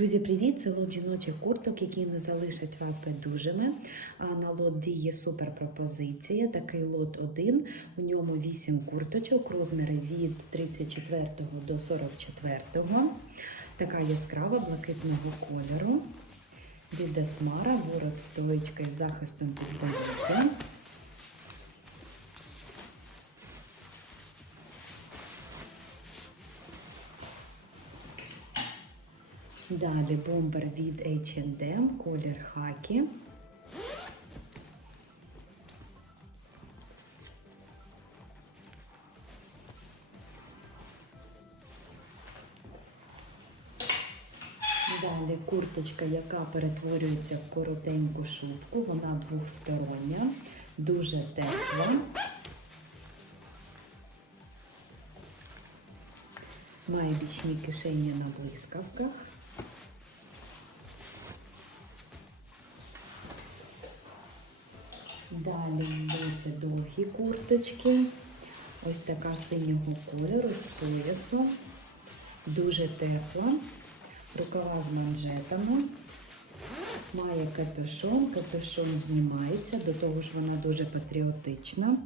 Друзі, привіт! Це лот жіночих курток, які не залишать вас байдужими. А на лот діє супер пропозиція. Такий лот 1. У ньому 8 курточок, розміри від 34 до 44. Така яскрава блакитного кольору. Від Десмара, ворот стоїчки з захистом підборіддя. Далі бомбер від H&M, колір хакі. Далі курточка, яка перетворюється в коротеньку шубку, вона двохстороння, дуже тепла. Має бічні кишені на блискавках. Далі йдуться довгі курточки. Ось така синього кольору з поясу. Дуже тепла. Рукава з манжетами. Має капюшон. Капюшон знімається, до того ж вона дуже патріотична.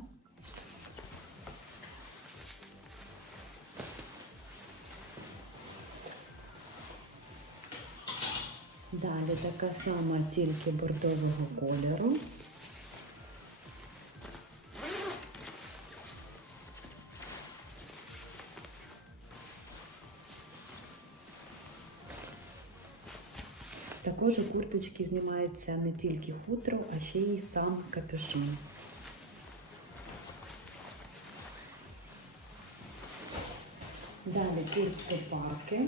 Далі така сама, тільки бордового кольору. Також у курточки знімається не тільки хутро, а ще й сам капюшон. Далі куртки парки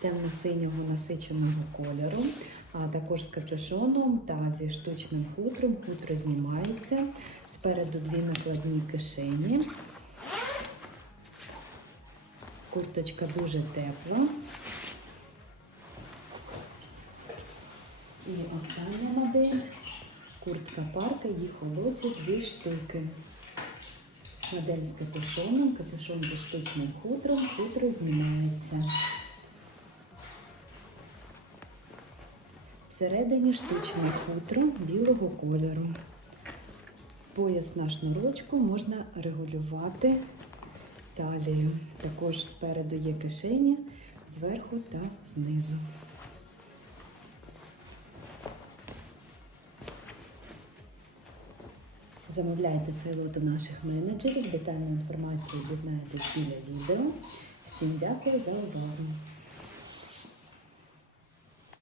темно-синього насиченого кольору, а також з капюшоном та зі штучним хутром. Хутро знімається. Спереду дві накладні кишені. Курточка дуже тепла. І остання модель куртка парка, їх у лоті дві штуки. Модель з капюшоном, капюшон зі штучним хутром, хутро знімається. Всередині штучне хутро білого кольору. Пояс на шнурочку можна регулювати талію. Також спереду є кишені, зверху та знизу. Замовляйте цей лот у наших менеджерів. Детальну інформацію дізнаєтесь біля відео. Всім дякую за увагу!